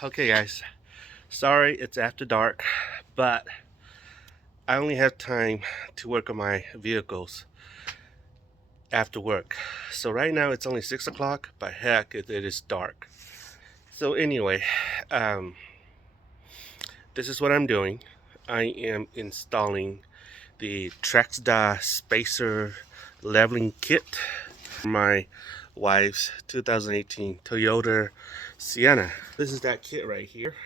Okay guys, sorry it's after dark, but I only have time to work on my vehicles after work. So right now it's only 6 o'clock, but heck, it is dark. So anyway, um, this is what I'm doing. I am installing the Trexda Spacer leveling kit for my wife's 2018 Toyota Sienna. This is that kit right here.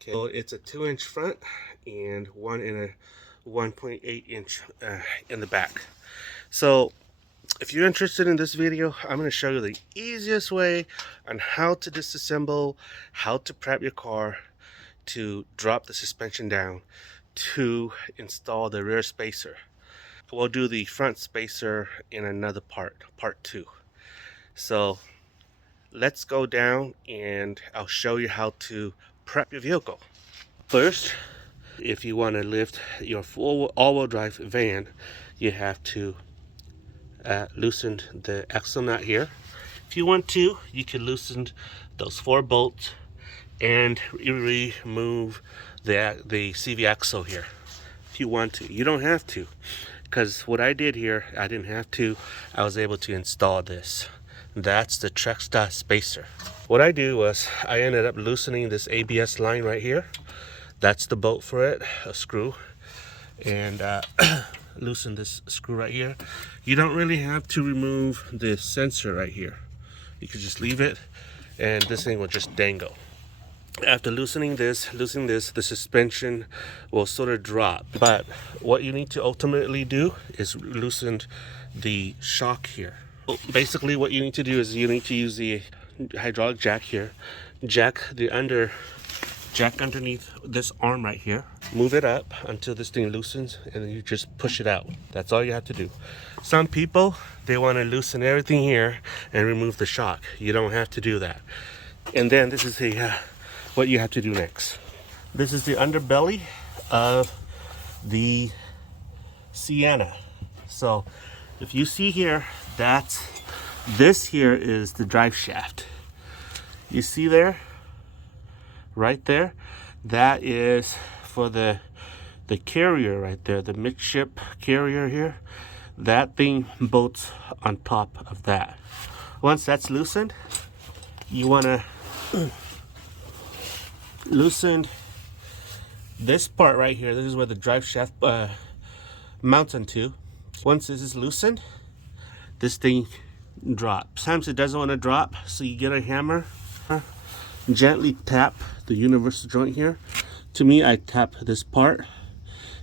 Okay, so it's a 2-inch front and one in a 1.8 inch in the back. So if you're interested in this video, I'm going to show you the easiest way on how to disassemble, how to prep your car to drop the suspension down to install the rear spacer. We'll do the front spacer in another part 2. So let's go down and I'll show you how to prep your vehicle. First, if you want to lift your full all-wheel drive van, you have to loosen the axle nut here. If you want to, you can loosen those 4 bolts and remove the CV axle here if you want to. You don't have to, because what I did here, I didn't have to. I was able to install this. That's the Trexda spacer. What I do was I ended up loosening this ABS line right here. That's the bolt for it, a screw, and loosen this screw right here. You don't really have to remove the sensor right here. You can just leave it and this thing will just dangle. After loosening this, the suspension will sort of drop. But what you need to ultimately do is loosen the shock here. Basically what you need to do is you need to use the hydraulic jack here, jack underneath this arm right here, move it up until this thing loosens, and then you just push it out. That's all you have to do. Some people, they want to loosen everything here and remove the shock. You don't have to do that. And then this is what you have to do next. This is the underbelly of the Sienna. So if you see here, this here is the drive shaft. You see there? Right there, that is for the carrier right there, the midship carrier here. That thing bolts on top of that. Once that's loosened, you want to loosen this part right here. This is where the drive shaft mounts onto. Once this is loosened, this thing drops. Sometimes it doesn't want to drop, so you get a hammer, gently tap the universal joint here. To me, I tap this part,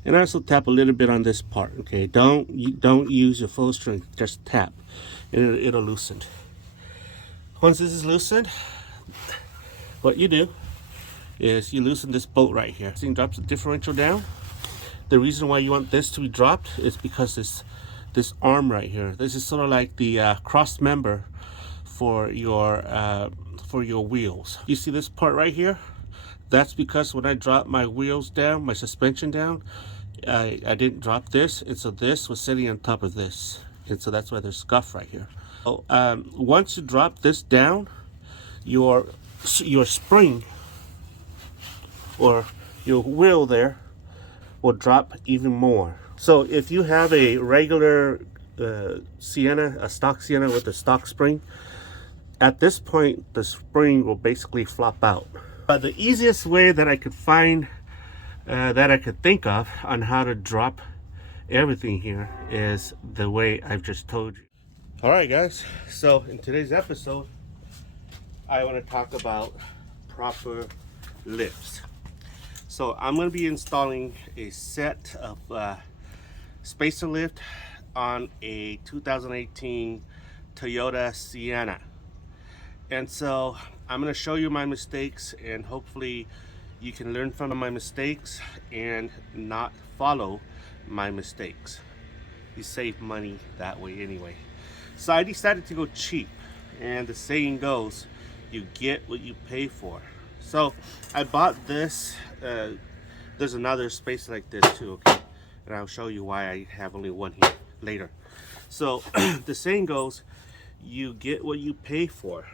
and I also tap a little bit on this part. Okay, don't use your full strength, just tap, and it'll loosen. Once this is loosened, what you do is you loosen this bolt right here. This thing drops the differential down. The reason why you want this to be dropped is because this arm right here, this is sort of like the cross member for your wheels. You see this part right here? That's because when I dropped my wheels down, my suspension down, I didn't drop this, and so this was sitting on top of this, and so that's why there's scuff right here. So, once you drop this down, your spring or your wheel there will drop even more. So if you have a regular Sienna, a stock Sienna with a stock spring, at this point the spring will basically flop out. But the easiest way that I could find, that I could think of on how to drop everything here is the way I've just told you. Alright guys, so in today's episode I want to talk about proper lifts. So I'm going to be installing a set of spacer lift on a 2018 Toyota Sienna. And so I'm going to show you my mistakes, and hopefully you can learn from my mistakes and not follow my mistakes. You save money that way anyway. So I decided to go cheap, and the saying goes, you get what you pay for. So I bought this. There's another spacer like this too, okay? And I'll show you why I have only one here later. So the saying goes, you get what you pay for.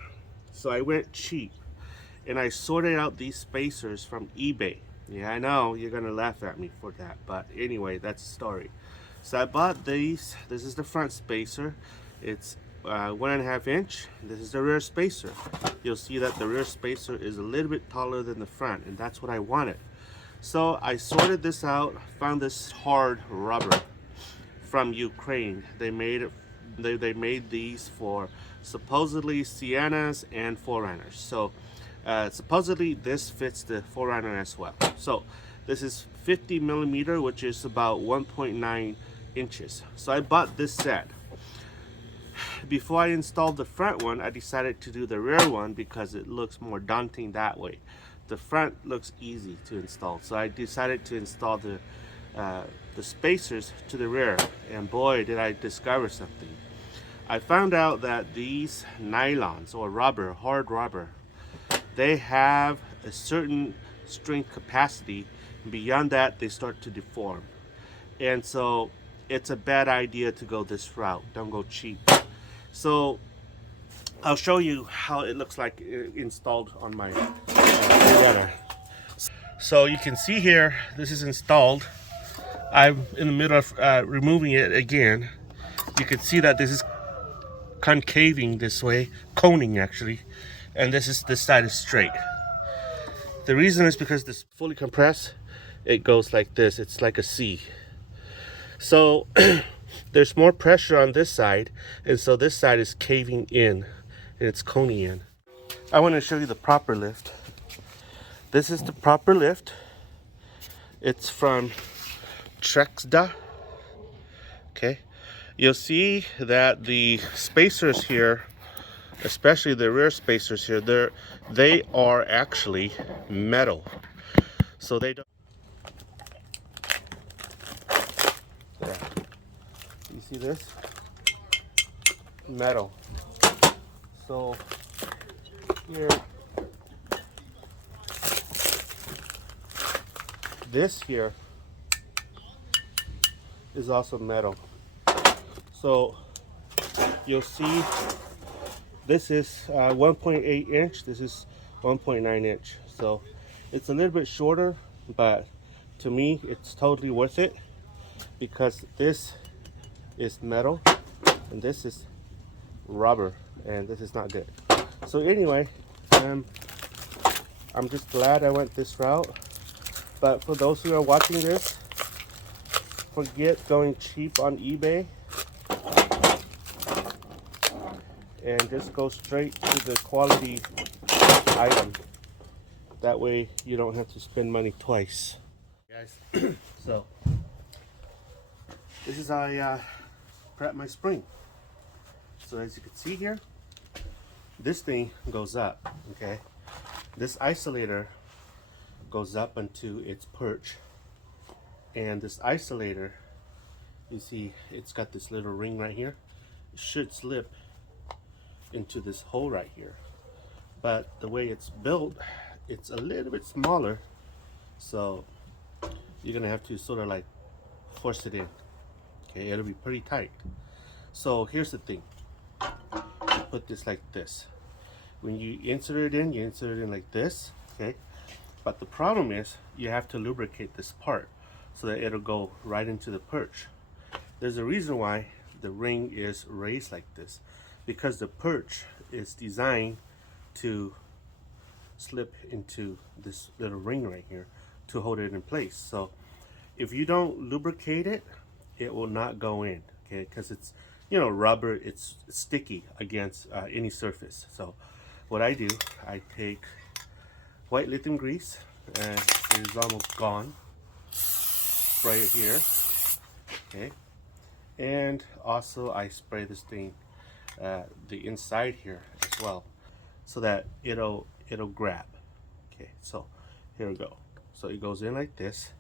So I went cheap, and I sorted out these spacers from eBay. Yeah, I know you're gonna laugh at me for that, but anyway, that's the story. So I bought these. This is the front spacer. It's 1.5 inch. This is the rear spacer. You'll see that the rear spacer is a little bit taller than the front, and that's what I wanted. So I sorted this out, found this hard rubber from Ukraine. They made it. They made these for supposedly Siennas and 4Runners. So supposedly this fits the 4Runner as well. So this is 50 millimeter, which is about 1.9 inches. So I bought this set. Before I installed the front one, I decided to do the rear one because it looks more daunting that way. The front looks easy to install, so I decided to install the spacers to the rear, and boy did I discover something. I found out that these nylons or rubber, hard rubber, they have a certain strength capacity. Beyond that, they start to deform, and so it's a bad idea to go this route. Don't go cheap. So I'll show you how it looks like installed on my Sienna. So you can see here, this is installed. I'm in the middle of removing it again. You can see that this is concaving this way, coning actually, and this side is straight. The reason is because this fully compressed, it goes like this. It's like a C. So there's more pressure on this side, and so this side is caving in and it's coning in. I want to show you the proper lift. This is the proper lift. It's from Trexda. Okay, you'll see that the spacers here, especially the rear spacers here, they are actually metal, so they don't. Yeah. You see this? Metal. So here, this here is also metal. So you'll see this is 1.8 inch, this is 1.9 inch. So it's a little bit shorter, but to me it's totally worth it because this is metal and this is rubber, and this is not good. So anyway, I'm just glad I went this route. But for those who are watching this, forget going cheap on eBay and just go straight to the quality item. That way you don't have to spend money twice. Guys, so this is how I prep my spring. So as you can see here, this thing goes up, okay? This isolator goes up into its perch, and this isolator, you see it's got this little ring right here. It should slip into this hole right here, but the way it's built, it's a little bit smaller, so you're gonna have to sort of like force it in. Okay, it'll be pretty tight. So here's the thing. You put this like this. When you insert it in, you insert it in like this, okay? But the problem is you have to lubricate this part so that it'll go right into the perch. There's a reason why the ring is raised like this, because the perch is designed to slip into this little ring right here to hold it in place. So if you don't lubricate it, it will not go in, okay? Because it's, you know, rubber, it's sticky against any surface. So what I do, I take white lithium grease, and it is almost gone. Spray it here, okay? And also I spray this thing the inside here as well, so that it'll grab. Okay, so here we go. So it goes in like this,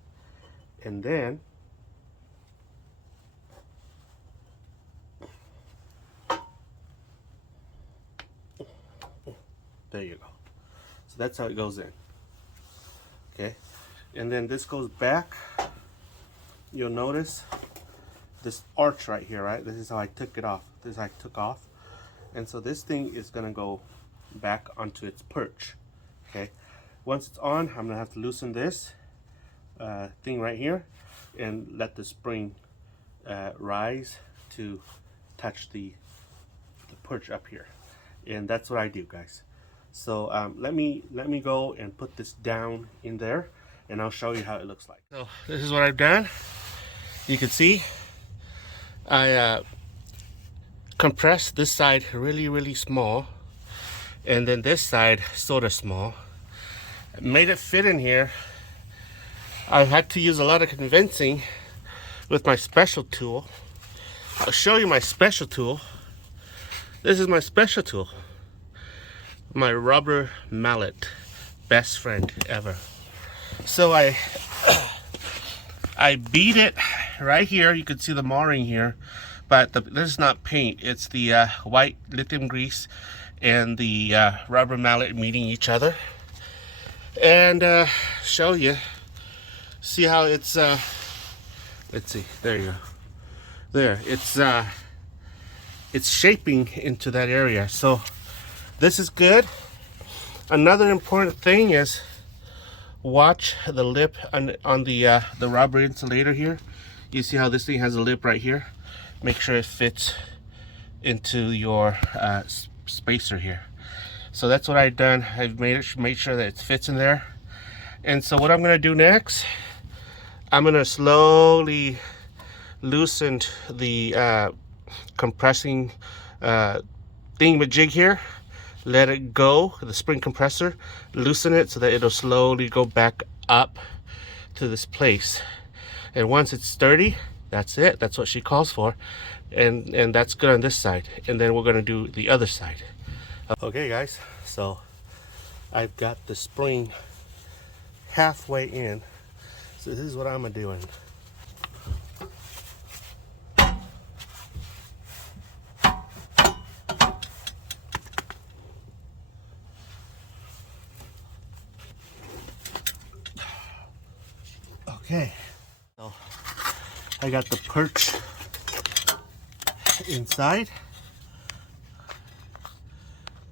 and then there you go. So that's how it goes in. Okay, and then this goes back. You'll notice this arch right here, right? This is how I took it off. This is how I took off. And so this thing is gonna go back onto its perch. Okay, once it's on, I'm gonna have to loosen this thing right here and let the spring rise to touch the perch up here, and that's what I do, guys. So let me go and put this down in there, and I'll show you how it looks like. So this is what I've done. You can see I compressed this side really small, and then this side sort of small. Made it fit in here. I had to use a lot of convincing with my special tool. I'll show you my special tool. This is my special tool. My rubber mallet. Best friend ever. So I beat it right here. You can see the marring here. But this is not paint. It's the white lithium grease and the rubber mallet meeting each other. And show you. See how it's let's see, there you go. There, it's shaping into that area. So this is good. Another important thing is watch the lip on the rubber insulator here. You see how this thing has a lip right here? Make sure it fits into your spacer here. So that's what I've done. I've made sure that it fits in there. And so what I'm gonna do next, I'm gonna slowly loosen the compressing thingamajig here. Let it go, the spring compressor, loosen it so that it'll slowly go back up to this place. And once it's sturdy, that's it. That's what she calls for. And that's good on this side. And then we're gonna do the other side. Okay guys, so I've got the spring halfway in. So this is what I'm doing. Okay, so I got the perch inside.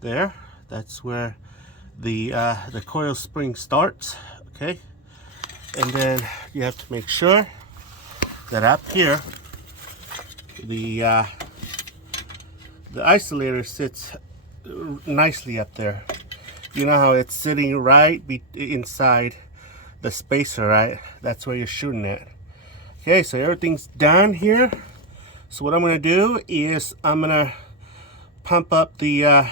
There, that's where the coil spring starts. Okay, and then you have to make sure that up here the isolator sits nicely up there. You know how it's sitting right inside the spacer, right? That's where you're shooting at. Okay, so everything's done here. So what I'm gonna do is I'm gonna pump up the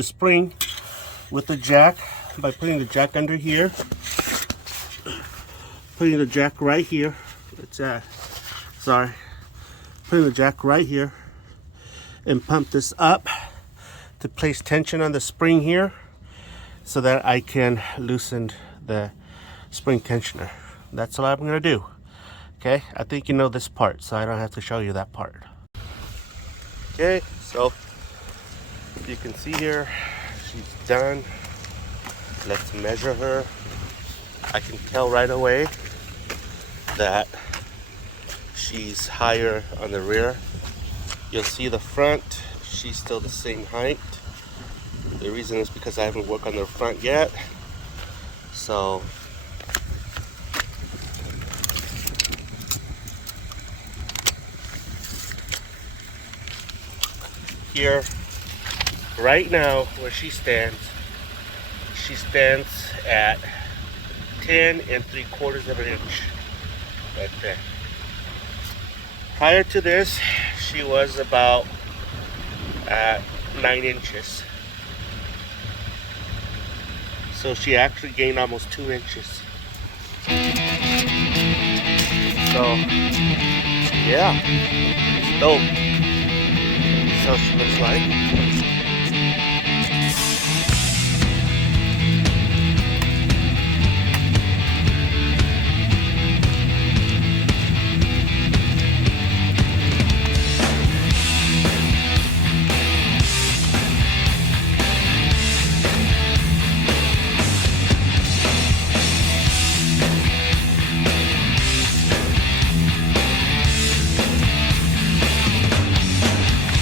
spring with the jack by putting the jack under here, putting the jack right here. It's putting the jack right here, and pump this up to place tension on the spring here so that I can loosen the spring tensioner. That's all I'm gonna do. Okay, I think you know this part, so I don't have to show you that part. Okay, so you can see here, she's done. Let's measure her. I can tell right away that she's higher on the rear. You'll see the front, she's still the same height. The reason is because I haven't worked on the front yet. So here, right now, where she stands at 10 3/4 of an inch, right there. Prior to this, she was about 9 inches. So she actually gained almost 2 inches. So, yeah, it's dope. That's how she looks like.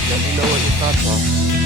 Let me know what your thoughts are.